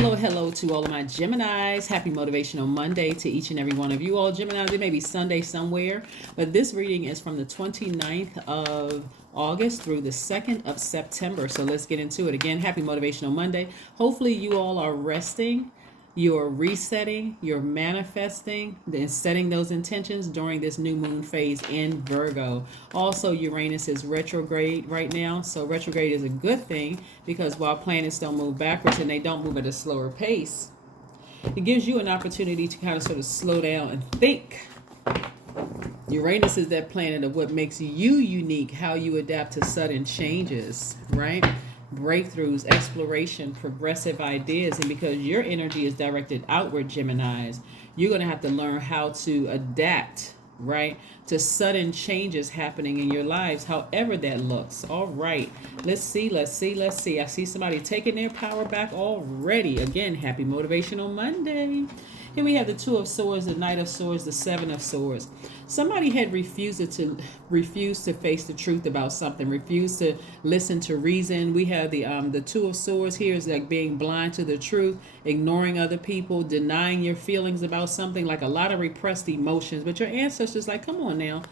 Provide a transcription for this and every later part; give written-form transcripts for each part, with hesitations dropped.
Hello to all of my Geminis. Happy Motivational Monday to each and every one of you all Geminis. It may be Sunday somewhere, but this reading is from the 29th of August through the 2nd of September. So let's get into it. Again, happy Motivational Monday. Hopefully you all are resting. You're resetting, you're manifesting, and setting those intentions during this new moon phase in Virgo. Also, Uranus is retrograde right now. So retrograde is a good thing because while planets don't move backwards and they don't move at a slower pace, it gives you an opportunity to kind of sort of slow down and think. Uranus is that planet of what makes you unique, how you adapt to sudden changes, right? Breakthroughs, exploration, progressive ideas. And because your energy is directed outward, Geminis, you're going to have to learn how to adapt, right, to sudden changes happening in your lives, however that looks. All right, let's see. I see somebody taking their power back already. Again, happy Motivational Monday. Here we have the Two of Swords, the Knight of Swords, the Seven of Swords. Somebody had refused to face the truth about something, refused to listen to reason. We have the Two of Swords here is like being blind to the truth, ignoring other people, denying your feelings about something, like a lot of repressed emotions. But your ancestors like, come on now,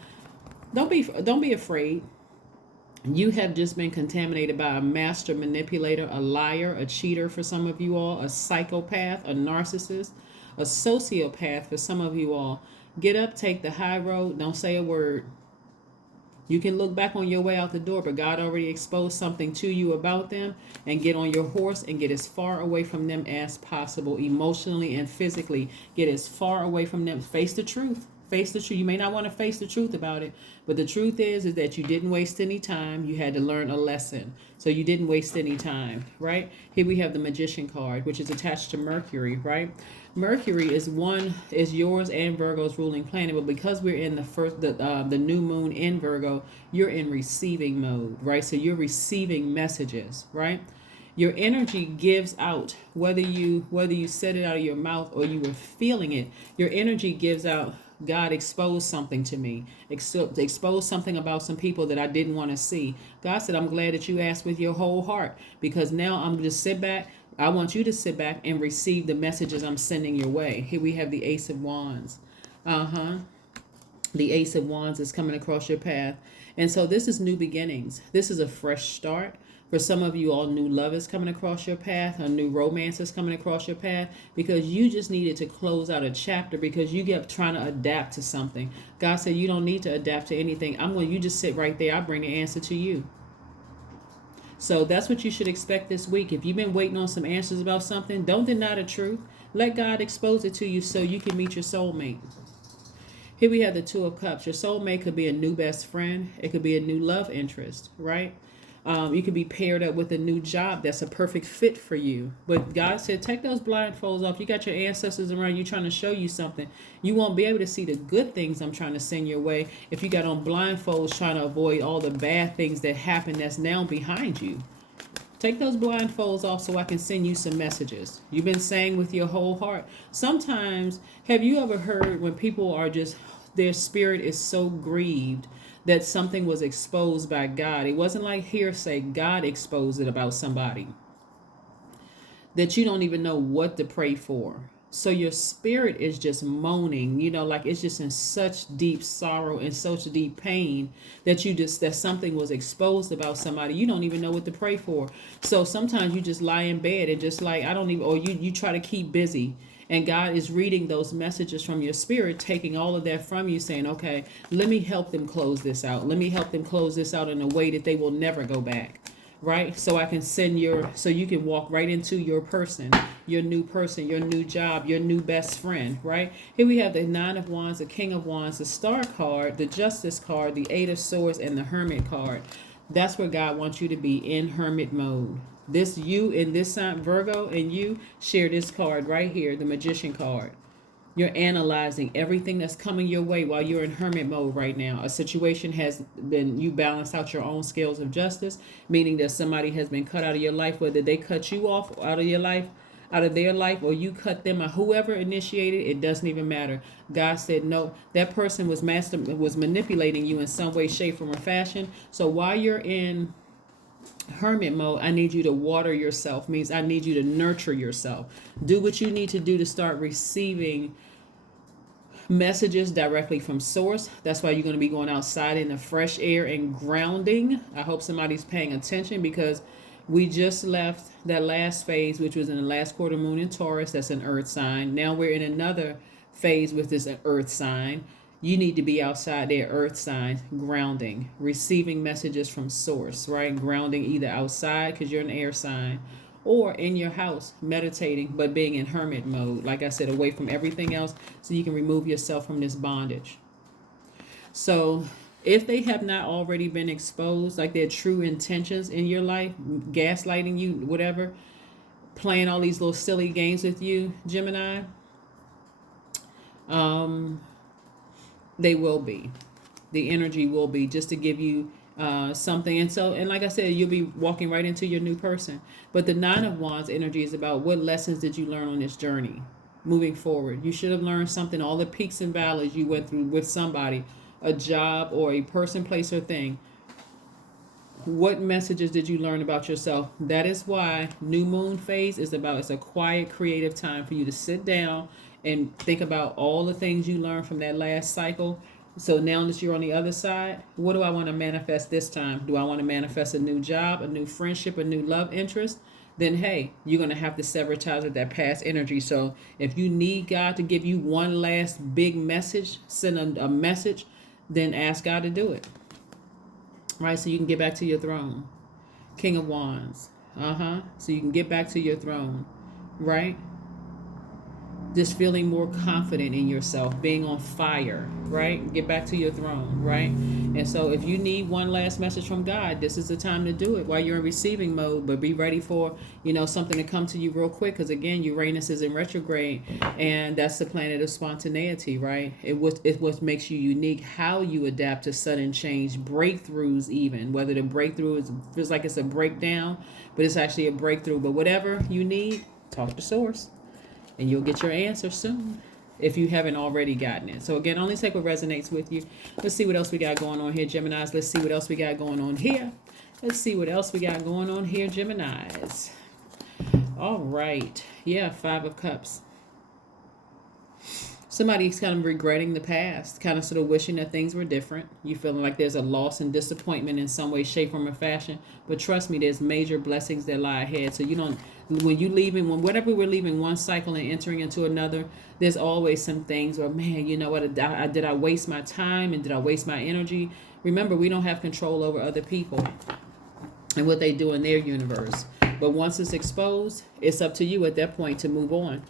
don't be afraid. You have just been contaminated by a master manipulator, a liar, a cheater for some of you all, a psychopath, a narcissist, a sociopath for some of you all. Get up, take the high road, don't say a word. You can look back on your way out the door, but God already exposed something to you about them, and get on your horse and get as far away from them as possible, emotionally and physically. Get as far away from them. Face the truth. Face the truth. You may not want to face the truth about it, but the truth is that you didn't waste any time. You had to learn a lesson. So you didn't waste any time, right? Here we have the Magician card, which is attached to Mercury, right? Mercury is yours and Virgo's ruling planet, but because we're in the new moon in Virgo, you're in receiving mode, right? So you're receiving messages, right? Your energy gives out, whether you said it out of your mouth or you were feeling it. Your energy gives out, God exposed something to me, exposed something about some people that I didn't want to see. God said, I'm glad that you asked with your whole heart, because now I'm just sit back. I want you to sit back and receive the messages I'm sending your way. Here we have the Ace of Wands. The Ace of Wands is coming across your path. And so this is new beginnings. This is a fresh start. For some of you all, new love is coming across your path, a new romance is coming across your path, because you just needed to close out a chapter because you kept trying to adapt to something. God said you don't need to adapt to anything. You just sit right there. I bring the answer to you. So that's what you should expect this week. If you've been waiting on some answers about something, don't deny the truth. Let God expose it to you so you can meet your soulmate. Here we have the Two of Cups. Your soulmate could be a new best friend. It could be a new love interest, right? You could be paired up with a new job that's a perfect fit for you. But God said, take those blindfolds off. You got your ancestors around you trying to show you something. You won't be able to see the good things I'm trying to send your way if you got on blindfolds trying to avoid all the bad things that happen that's now behind you. Take those blindfolds off so I can send you some messages. You've been saying with your whole heart. Sometimes, have you ever heard when people are just, their spirit is so grieved that something was exposed by God? It wasn't like hearsay. God exposed it about somebody that you don't even know what to pray for. So your spirit is just moaning, like it's just in such deep sorrow and such deep pain that that something was exposed about somebody. You don't even know what to pray for. So sometimes you just lie in bed and just like, I don't even, or you try to keep busy. And God is reading those messages from your spirit, taking all of that from you, saying, okay, let me help them close this out. Let me help them close this out in a way that they will never go back. Right? So I can so you can walk right into your new job, your new best friend, right? Here we have the Nine of Wands, the King of Wands, the Star card, the Justice card, the Eight of Swords, and the Hermit card. That's where God wants you to be, in hermit mode. This you in this sign, Virgo, and you share this card right here, the Magician card. You're analyzing everything that's coming your way while you're in hermit mode right now. A situation you balanced out your own scales of justice, meaning that somebody has been cut out of your life, whether they cut you off out of your life, out of their life, or you cut them, or whoever initiated, it doesn't even matter. God said, no, that person was manipulating you in some way, shape, form, or fashion. So while you're in Hermit mode, I need you to water yourself, means I need you to nurture yourself. Do what you need to do to start receiving messages directly from source. That's why you're going to be going outside in the fresh air and grounding. I hope somebody's paying attention, because we just left that last phase, which was in the last quarter moon in Taurus. That's an earth sign. Now we're in another phase with this earth sign. You need to be outside there, earth sign, grounding, receiving messages from source, right? Grounding either outside because you're an air sign, or in your house meditating, but being in hermit mode, like I said, away from everything else, so you can remove yourself from this bondage. So if they have not already been exposed, like their true intentions in your life, gaslighting you, whatever, playing all these little silly games with you, Gemini, they will be. The energy will be, just to give you something. And like I said, you'll be walking right into your new person. But the Nine of Wands energy is about, what lessons did you learn on this journey moving forward? You should have learned something. All the peaks and valleys you went through with somebody, a job or a person, place, or thing. What messages did you learn about yourself? That is why new moon phase is about, it's a quiet, creative time for you to sit down and think about all the things you learned from that last cycle. So now that you're on the other side, what do I want to manifest this time? Do I want to manifest a new job, a new friendship, a new love interest? Then hey, you're going to have to sever ties with that past energy. So if you need God to give you one last big message, send a message, then ask God to do it. Right, so you can get back to your throne. King of Wands. So you can get back to your throne, right? Just feeling more confident in yourself, being on fire, right? Get back to your throne, right? And so if you need one last message from God, this is the time to do it while you're in receiving mode. But be ready for, something to come to you real quick, because again, Uranus is in retrograde, and that's the planet of spontaneity, right? It what makes you unique, how you adapt to sudden change, breakthroughs, even whether the breakthrough feels like it's a breakdown, but it's actually a breakthrough. But whatever you need, talk to source, and you'll get your answer soon, if you haven't already gotten it. So again, only take what resonates with you. Let's see what else we got going on here, Geminis. Let's see what else we got going on here. Let's see what else we got going on here, Geminis. All right. Yeah, Five of Cups. Somebody's kind of regretting the past, kind of sort of wishing that things were different. You feeling like there's a loss and disappointment in some way, shape, form, or fashion. But trust me, there's major blessings that lie ahead. So whenever we're leaving one cycle and entering into another, there's always some things where, man, you know what, did I waste my time and did I waste my energy? Remember, we don't have control over other people and what they do in their universe. But once it's exposed, it's up to you at that point to move on.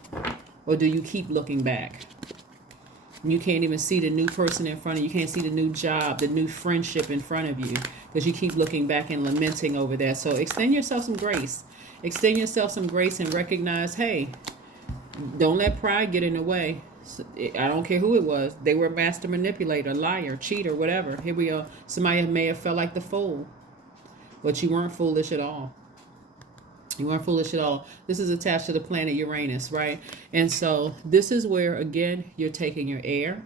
Or do you keep looking back? You can't even see the new person in front of you. You can't see the new job, the new friendship in front of you, because you keep looking back and lamenting over that. So extend yourself some grace. Extend yourself some grace and recognize, hey, don't let pride get in the way. I don't care who it was. They were a master manipulator, liar, cheater, whatever. Here we are. Somebody may have felt like the fool, but you weren't foolish at all. You weren't foolish at all. This is attached to the planet Uranus, right? And so this is where, again, you're taking your air.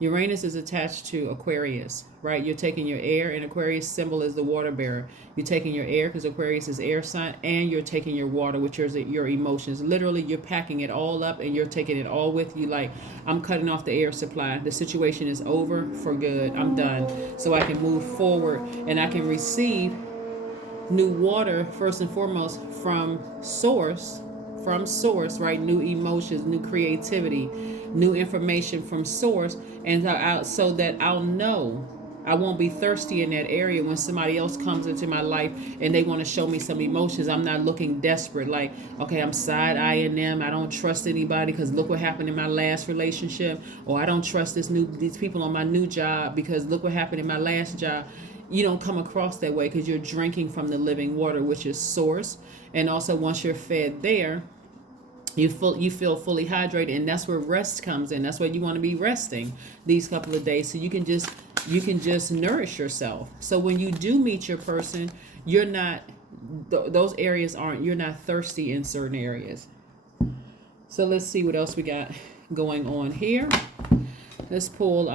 Uranus is attached to Aquarius, right? You're taking your air, and Aquarius symbol is the water bearer. You're taking your air because Aquarius is air sign, and you're taking your water, which is your emotions. Literally, you're packing it all up and you're taking it all with you. Like, I'm cutting off the air supply. The situation is over for good. I'm done. So I can move forward and I can receive new water, first and foremost, from source, right? New emotions, new creativity, new information from source, and so that I'll know I won't be thirsty in that area when somebody else comes into my life and they want to show me some emotions. I'm not looking desperate, like, okay, I'm side-eyeing them. I don't trust anybody because look what happened in my last relationship, or I don't trust these people on my new job because look what happened in my last job. You don't come across that way because you're drinking from the living water, which is source. And also, once you're fed there, you feel fully hydrated, and that's where rest comes in. That's why you want to be resting these couple of days, so you can just nourish yourself. So when you do meet your person, you're not you're not thirsty in certain areas. So let's see what else we got going on here. Let's pull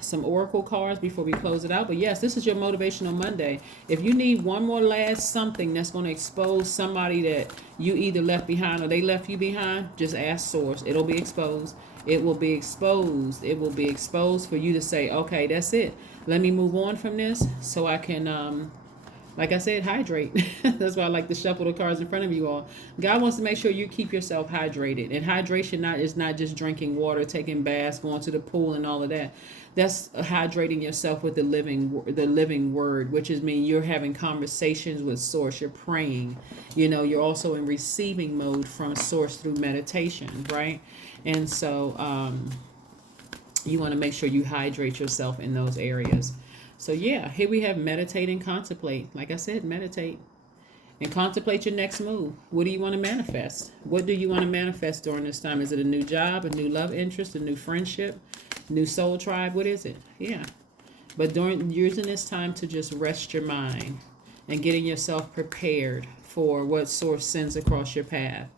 some oracle cards before we close it out. But yes, this is your motivational Monday. If you need one more last something that's going to expose somebody that you either left behind or they left you behind, just ask Source. It'll be exposed. It will be exposed. It will be exposed for you to say, okay, that's it. Let me move on from this so I can like I said, hydrate. That's why I like to shuffle the cards in front of you all. God wants to make sure you keep yourself hydrated. And hydration is not just drinking water, taking baths, going to the pool and all of that. That's hydrating yourself with the living word, which is mean you're having conversations with Source. You're praying. You're also in receiving mode from Source through meditation, right? And so you want to make sure you hydrate yourself in those areas. So yeah, here we have meditate and contemplate. Like I said, meditate and contemplate your next move. What do you want to manifest? What do you want to manifest during this time? Is it a new job, a new love interest, a new friendship, new soul tribe? What is it? Yeah. But using this time to just rest your mind and getting yourself prepared for what Source sends across your path.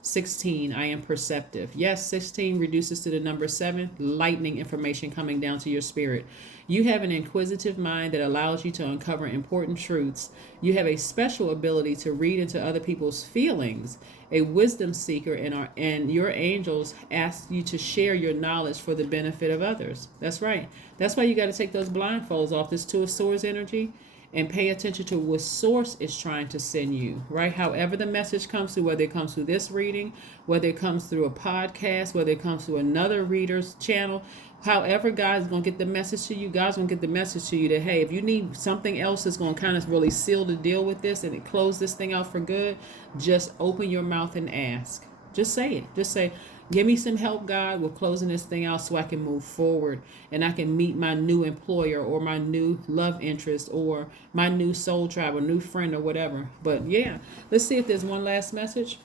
16, I am perceptive. Yes, 16 reduces to the number 7, lightning information coming down to your spirit. You have an inquisitive mind that allows you to uncover important truths. You have a special ability to read into other people's feelings, a wisdom seeker, and your angels ask you to share your knowledge for the benefit of others. That's right. That's why you got to take those blindfolds off, this Two of Swords energy, and pay attention to what Source is trying to send you, right? However the message comes through, whether it comes through this reading, whether it comes through a podcast, whether it comes through another reader's channel, however God's going to get the message to you, God's going to get the message to you that, hey, if you need something else that's going to kind of really seal the deal with this and it close this thing out for good, just open your mouth and ask. Just say it. Just say, give me some help, God, with closing this thing out so I can move forward and I can meet my new employer or my new love interest or my new soul tribe or new friend or whatever. But yeah, let's see if there's one last message.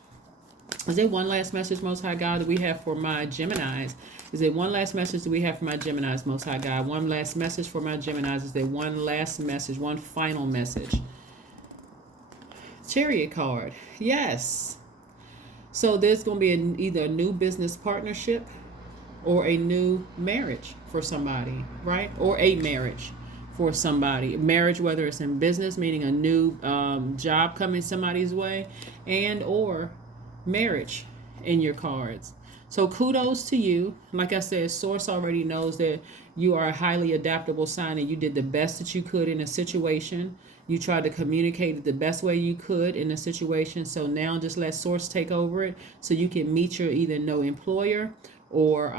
Is there one last message, Most High God, that we have for my Geminis? Is there one last message that we have for my Geminis, Most High God? One last message for my Geminis. Is there one last message, one final message? Chariot card. Yes. So there's going to be either a new business partnership or a new marriage for somebody, right? Or a marriage for somebody. Marriage, whether it's in business, meaning a new job coming somebody's way, and or marriage in your cards. So kudos to you. Like I said, Source already knows that you are a highly adaptable sign and you did the best that you could in a situation. You tried to communicate it the best way you could in a situation. So now just let Source take over it so you can meet your either new employer or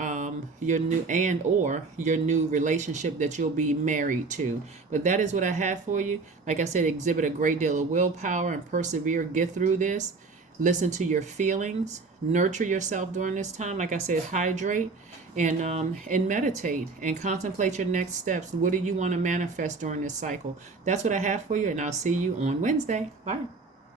your new relationship that you'll be married to. But that is what I have for you. Like I said, exhibit a great deal of willpower and persevere, get through this. Listen to your feelings, nurture yourself during this time. Like I said, hydrate and meditate and contemplate your next steps. What do you want to manifest during this cycle? That's what I have for you, and I'll see you on Wednesday. Bye.